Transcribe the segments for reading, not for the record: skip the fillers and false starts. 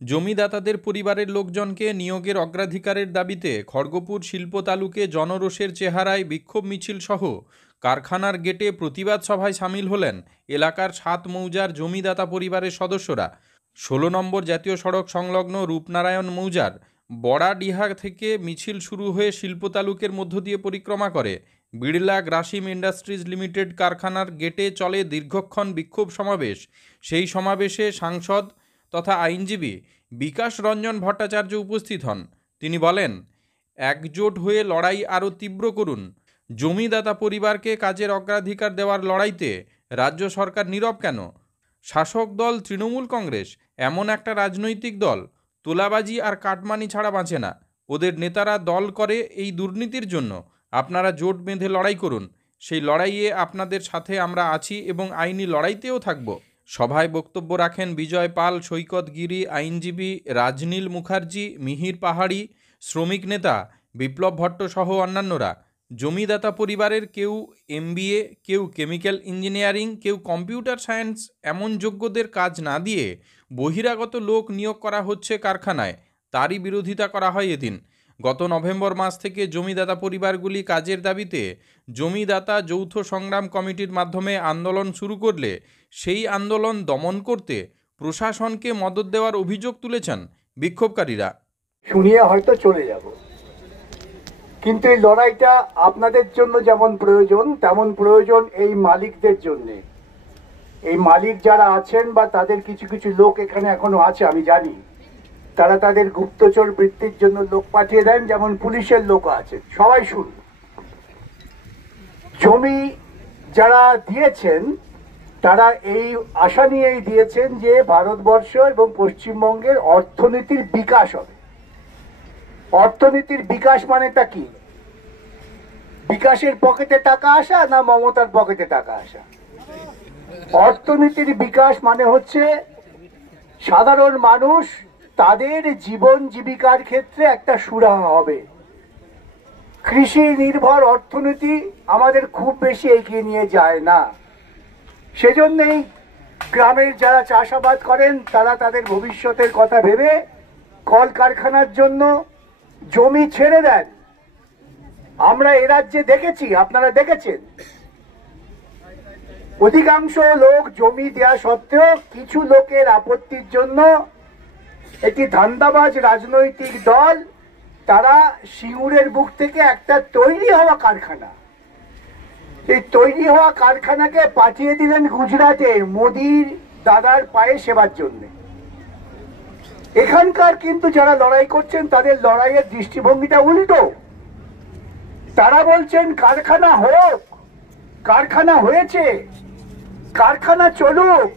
জমিদাতাদের পরিবারের লোকজনকে নিয়োগের অগ্রাধিকারের দাবিতে খড়গপুর শিল্প তালুকে জনরোষের চেহারায় বিক্ষোভ মিছিল সহ কারখানার গেটে প্রতিবাদ সভায় সামিল হলেন এলাকার ৭ মৌজার জমিদাতা পরিবারের সদস্যরা। ১৬ নম্বর জাতীয় সড়ক সংলগ্ন রূপনারায়ণ মৌজার বড়াডিহা থেকে মিছিল শুরু হয়ে শিল্প তালুকের মধ্য দিয়ে পরিক্রমা করে বিড়লা গ্রাসিম ইন্ডাস্ট্রিজ লিমিটেড কারখানার গেটে চলে দীর্ঘক্ষণ বিক্ষোভ সমাবেশ। সেই সমাবেশে সাংসদ তথা আইনজীবী বিকাশ রঞ্জন ভট্টাচার্য উপস্থিত হন। তিনি বলেন, একজোট হয়ে লড়াই আরও তীব্র করুন। জমিদাতা পরিবারকে কাজের অগ্রাধিকার দেওয়ার লড়াইতে রাজ্য সরকার নীরব কেন? শাসক দল তৃণমূল কংগ্রেস এমন একটা রাজনৈতিক দল, তোলাবাজি আর কাটমানি ছাড়া বাঁচে না। ওদের নেতারা দল করে এই দুর্নীতির জন্য। আপনারা জোট বেঁধে লড়াই করুন। সেই লড়াইয়ে আপনাদের সাথে আমরা আছি এবং আইনি লড়াইতেও থাকব। সভায় বক্তব্য রাখেন বিজয় পাল, সৈকত গিরি, আইনজীবী রাজনীল মুখার্জি, মিহির পাহাড়ি, শ্রমিক নেতা বিপ্লব ভট্ট সহ অন্যান্যরা। জমিদাতা পরিবারের কেউ MBA, কেউ কেমিক্যাল ইঞ্জিনিয়ারিং, কেউ কম্পিউটার সায়েন্স এমন যোগ্যদের কাজ না দিয়ে বহিরাগত লোক নিয়োগ করা হচ্ছে কারখানায়, তারই বিরোধিতা করা হয় এদিন। গত নভেম্বর মাস থেকে জমিদাতা পরিবারগুলি কাজের দাবিতে জমিদাতা যৌথ সংগ্রাম কমিটির মাধ্যমে আন্দোলন শুরু করলে সেই আন্দোলন দমন করতে প্রশাসনকে মদদ দেওয়ার অভিযোগ তুলেছেন বিক্ষোভকারীরা। শুনিয়ে হয়তো চলে যাব, কিন্তু এই লড়াইটা আপনাদের জন্য যেমন প্রয়োজন তেমন প্রয়োজন এই মালিকদের জন্য। এই মালিক যারা আছেন বা তাদের কিছু কিছু লোক এখানে এখনো আছে, আমি জানি তারা তাদের গুপ্তচর বৃত্তির জন্য লোক পাঠিয়ে দেন, যেমন পুলিশের লোক আছে। সবাই শুনুন, জমি যারা দিয়েছেন তারা এই আশা নিয়েই দিয়েছেন যে ভারতবর্ষ এবং পশ্চিমবঙ্গের অর্থনীতির বিকাশ হবে। অর্থনীতির বিকাশ মানেটা কি? বিকাশের পকেটে টাকা আসা না মমতার পকেটে টাকা আসা? অর্থনীতির বিকাশ মানে হচ্ছে সাধারণ মানুষ তাদের জীবন জীবিকার ক্ষেত্রে একটা সুরাহা হবে। কৃষি নির্ভর অর্থনীতি আমাদের খুব বেশি এগিয়ে নিয়ে যায় না। সেজন্যই গ্রামের যারা চাষাবাদ করেন তারা তাদের ভবিষ্যতের কথা ভেবে কলকারখানার জন্য জমি ছেড়ে দেন। আমরা এ রাজ্যে দেখেছি, আপনারা দেখেছেন, অধিকাংশ লোক জমি দেয়া সত্ত্বেও কিছু লোকের আপত্তির জন্য একটি ধান্দাবাজ রাজনৈতিক দল তারা সিঙ্গুরের বুক থেকে একটা তৈরি হওয়া কারখানা, এই তৈরি হওয়া কারখানাকে পাঠিয়ে দিলেন গুজরাটে মোদির দাদার পায়ে সেবার জন্য। এখানকার কিন্তু যারা লড়াই করছেন তাদের লড়াইয়ের দৃষ্টিভঙ্গিটা উল্টো। তারা বলছেন কারখানা হোক, কারখানা হয়েছে, কারখানা চলুক,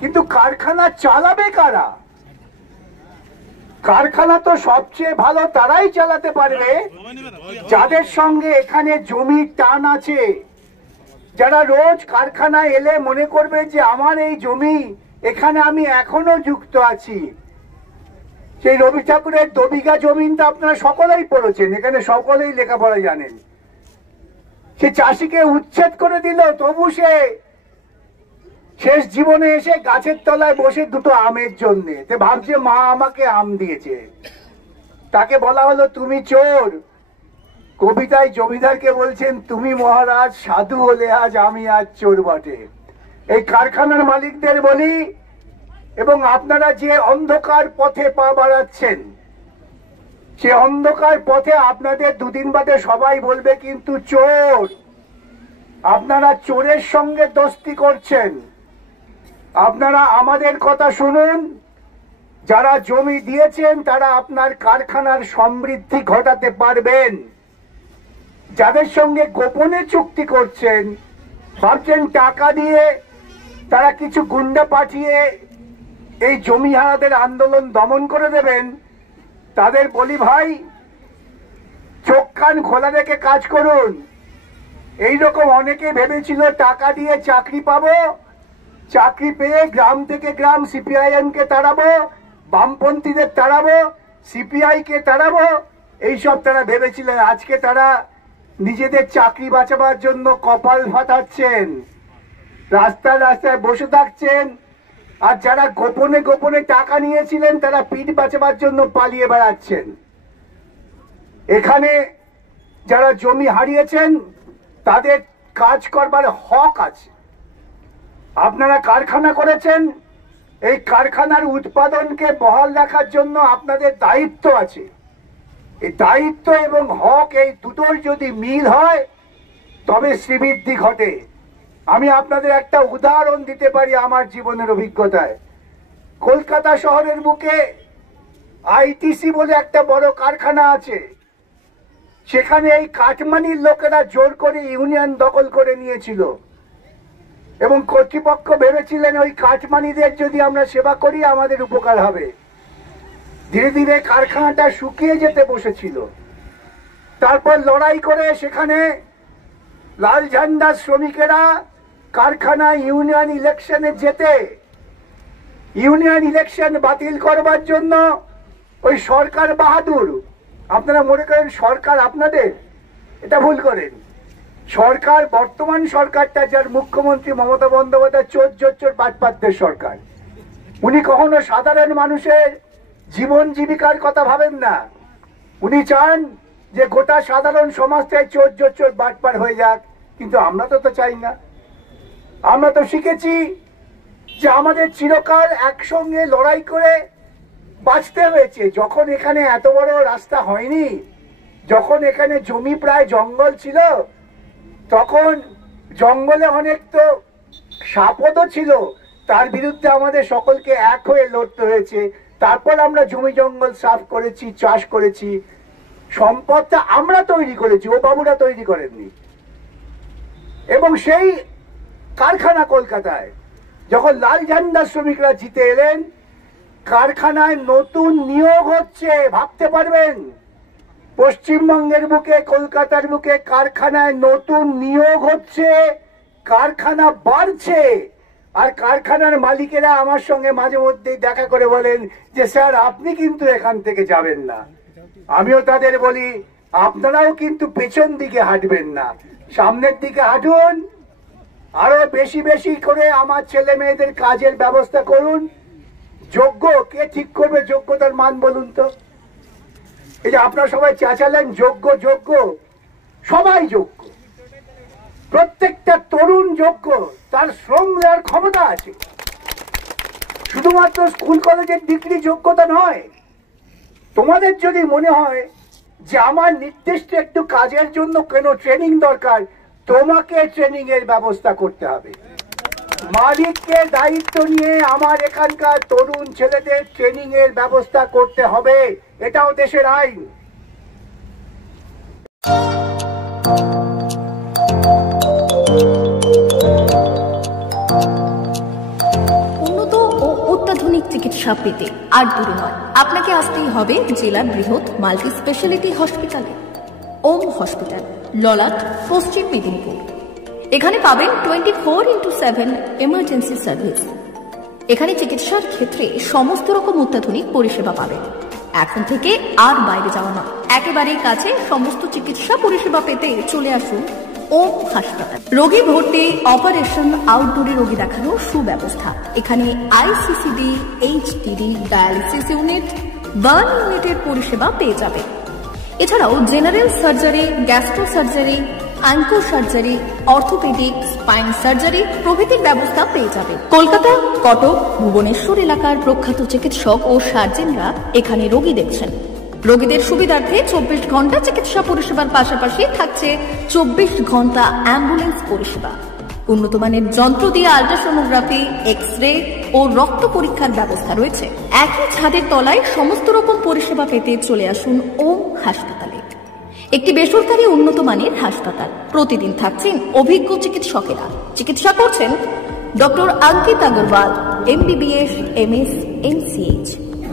কিন্তু কারখানা চালাবে কারা? কারখানা তো সবচেয়ে ভালো তারাই চালাতে পারবে যাদের সঙ্গে এখানে জমির টান আছে, যারা রোজ কারখানায় এলে মনে করবে যে আমার এই জমি, এখানে আমি এখনো যুক্ত আছি। সেই রবি ঠাকুরের 2 বিঘা জমিনটা আপনারা সকলেই পড়েছেন, এখানে সকলেই লেখাপড়া জানেন। সে চাষিকে উচ্ছেদ করে দিল, তবু সে শেষ জীবনে এসে গাছের তলায় বসে 2টো আমের জন্য ভাবছে মা আমাকে আম দিয়েছে। তাকে বলা হলো তুমি চোর। কবিতায় জমিদারকে বলছেন তুমি মহারাজ সাধু হলে আজ আমি আজ চোর বটে। এই কারখানার মালিকদের বলি, এবং আপনারা যে অন্ধকার পথে পা বাড়াচ্ছেন, সে অন্ধকার পথে আপনাদের 2 দিন বাদে সবাই বলবে কিন্তু চোর। আপনারা চোরের সঙ্গে দোস্তি করছেন। আপনারা আমাদের কথা শুনুন, যারা জমি দিয়েছেন তারা আপনার কারখানার সমৃদ্ধি ঘটাতে পারবেন। যাদের সঙ্গে গোপনে চুক্তি করছেন, ভাবছেন টাকা দিয়ে তারা কিছু গুন্ডা পাঠিয়ে এই জমি হারাদের আন্দোলন দমন করে দেবেন, তাদের বলি ভাই চোখ কান খোলা রেখে কাজ করুন। এইরকম অনেকে ভেবেছিল টাকা দিয়ে চাকরি পাবো, চাকরি পেয়ে গ্রাম থেকে গ্রাম CPIM কে তাড়াবো, বামপন্থীদের তাড়াবো, CPI কে তাড়াবো, এইসব তারা ভেবেছিলেন। আজকে তারা নিজেদের চাকরি বাঁচাবার জন্য কপাল ফাটাচ্ছেন, রাস্তায় রাস্তায় বসে থাকছেন, আর যারা গোপনে গোপনে টাকা নিয়েছিলেন তারা পিঠ বাঁচাবার জন্য পালিয়ে বেড়াচ্ছেন। এখানে যারা জমি হারিয়েছেন তাদের কাজ করবার হক আছে। আপনারা কারখানা করেছেন, এই কারখানার উৎপাদনকে বহাল রাখার জন্য আপনাদের দায়িত্ব আছে। এই দায়িত্ব এবং হক এই দুটোর যদি মিল হয় তবে শ্রীবৃদ্ধি ঘটে। আমি আপনাদের একটা উদাহরণ দিতে পারি আমার জীবনের অভিজ্ঞতায়। কলকাতা শহরের বুকে আইটিসি বলে একটা বড় কারখানা আছে। সেখানে এই কাটমানির লোকেরা জোর করে ইউনিয়ন দখল করে নিয়েছিল এবং কর্তৃপক্ষ ভেবেছিলেন ওই কাটমানিদের যদি আমরা সেবা করি আমাদের উপকার হবে। ধীরে ধীরে কারখানাটা শুকিয়ে যেতে বসেছিল। তারপর লড়াই করে সেখানে লাল ঝান্ডার শ্রমিকেরা কারখানা ইউনিয়ন ইলেকশনে জেতে ইউনিয়ন ইলেকশন বাতিল করবার জন্য ওই সরকার বাহাদুর, আপনারা মনে করেন সরকার আপনাদের, এটা ভুল করেন। সরকার বর্তমান সরকারটা যার মুখ্যমন্ত্রী মমতা বন্দ্যোপাধ্যায় চোর বাটপাতদের সরকার। উনি কখনো সাধারণ মানুষের জীবন জীবিকার কথা ভাবেন না। উনি চান যে গোটা সাধারণ সমাজটাই চোর বাটপার হয়ে যাক, কিন্তু আমরা তো চাই না। আমরা তো শিখেছি যে আমাদের চিরকাল একসঙ্গে লড়াই করে বাঁচতে হয়েছে। যখন এখানে এত বড় রাস্তা হয়নি, যখন এখানে জমি প্রায় জঙ্গল ছিল, তখন জঙ্গলে অনেক তো সাপও ছিল, তার বিরুদ্ধে আমাদের সকলকে এক হয়ে লড়তে হয়েছে। তারপর আমরা জমি জঙ্গল সাফ করেছি, চাষ করেছি। সম্পদটা আমরা তৈরি করেছি, ও বাবুরা তৈরি করেননি। এবং সেই কারখানা কলকাতায় যখন লাল ঝান্ডার শ্রমিকরা জিতে এলেন, কারখানায় নতুন নিয়োগ হচ্ছে। ভাবতে পারবেন পশ্চিমবঙ্গের বুকে, কলকাতার বুকে কারখানায় নতুন নিয়োগ হচ্ছে, কারখানা বাড়ছে। আর কারখানার মালিকেরা আমার সঙ্গে মাঝে মধ্যেই দেখা করে বলেন যে স্যার আপনি কিন্তু এখান থেকে যাবেন না। আমিও তাদের বলি আপনারাও কিন্তু পেছন দিকে হাঁটবেন না, সামনের দিকে হাঁটুন। আরো বেশি বেশি করে আমার ছেলে মেয়েদের কাজের ব্যবস্থা করুন। যোগ্য কে ঠিক করবে যোগ্যতার মান বলুন তো? এই যে আপনারা সবাই চেঁচালেন যোগ্য যোগ্য, সবাই যোগ্য, প্রত্যেকটা তরুণ যোগ্য, তার শ্রম দেওয়ার ক্ষমতা আছে। শুধুমাত্র স্কুল কলেজের ডিগ্রি যোগ্যতা নয়। তোমাদের যদি মনে হয় যে আমার নির্দিষ্ট একটু কাজের জন্য কেন ট্রেনিং দরকার, তোমাকে ট্রেনিং এর ব্যবস্থা করতে হবে। মালিককে দায়িত্ব নিয়ে আমার এখানকার তরুণ ছেলেদের ট্রেনিং এর ব্যবস্থা করতে হবে, এটাও দেশের আইন। উন্নত ও অত্যাধুনিক চিকিৎসা পেতে আর দূরে নয়, আপনাকে আসতেই হবে জেলার বৃহৎ মাল্টি স্পেশালিটি হসপিটালে। ওম হসপিটাল, ললাট, পশ্চিম মেদিনীপুর। এখানে পাবেন 24x7 এমার্জেন্সি সার্ভিস। এখানে চিকিৎসার ক্ষেত্রে সমস্ত রকম অত্যাধুনিক পরিষেবা পাবেন। এখন থেকে আর বাইরে যাওয়া নয়, একেবারেই কাছে সমস্ত চিকিৎসা পরিষেবা পেতে চলে আসুন ওম হাসপাতাল। রোগী ভর্তি, অপারেশন, আউটডোরে রোগী দেখানোর সুব্যবস্থা। এখানে ICCD, HDD, dialysis unit, burn ইউনিটের পরিষেবা পেয়ে যাবে। এছাড়াও general surgery, gastro surgery, onco surgery, orthopaedic, spine surgery প্রভৃতির ব্যবস্থা পেয়ে যাবে। কলকাতা, কটক, ভুবনেশ্বর এলাকার প্রখ্যাত চিকিৎসক ও সার্জেনরা এখানে রোগী দেখছেন। রোগীদের সুবিধার্থে 24 ঘন্টা চিকিৎসা পরিষেবার পাশাপাশি থাকছে 24 ঘন্টা অ্যাম্বুলেন্স পরিষেবা। উন্নত মানের যন্ত্র দিয়ে আল্ট্রাসোনোগ্রাফি, এক্স-রে ও রক্ত পরীক্ষার ব্যবস্থা রয়েছে। একই ছাদের তলায় সমস্ত রকম পরিষেবা পেতে চলে আসুন ওম হাসপাতালে। একটি বেসরকারি উন্নত মানের হাসপাতাল। প্রতিদিন থাকছেন অভিজ্ঞ চিকিৎসকেরা। চিকিৎসা করছেন doctor Ankit Agarwal, MBBS, MS, MCH,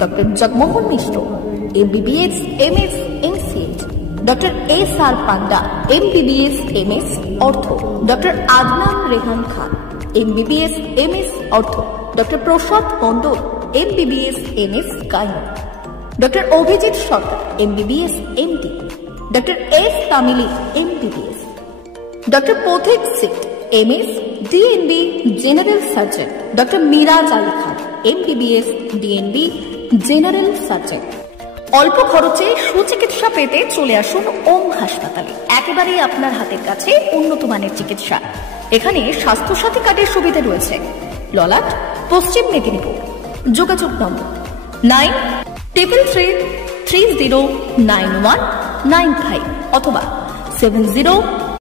doctor Jagmohan Mishra, MBBS, MS, MCH, doctor SR Panda, MBBS, MS, ortho, doctor Adnan Rehan Khan, MBBS, MS, ortho, doctor Prasad Mondal, MBBS, MS, gynae, doctor Abhijit Sarkar, MBBS, MD, doctor S তামিলি, MBBS, ডক্টর পথিক সিট, MS DNB general surgeon doctor Miraj Ali Khan, MBBS DNB general surgeon. অল্প খরচে সুচিকিৎসা পেতে চলে আসুন ওম হাসপাতালে। একেবারেই আপনার হাতের কাছে উন্নত মানের চিকিৎসা। এখানে স্বাস্থ্যসাথী কার্ডের সুবিধা রয়েছে। ললাট, পশ্চিম মেদিনীপুর। যোগাযোগ নম্বর 9333309195 অথবা 70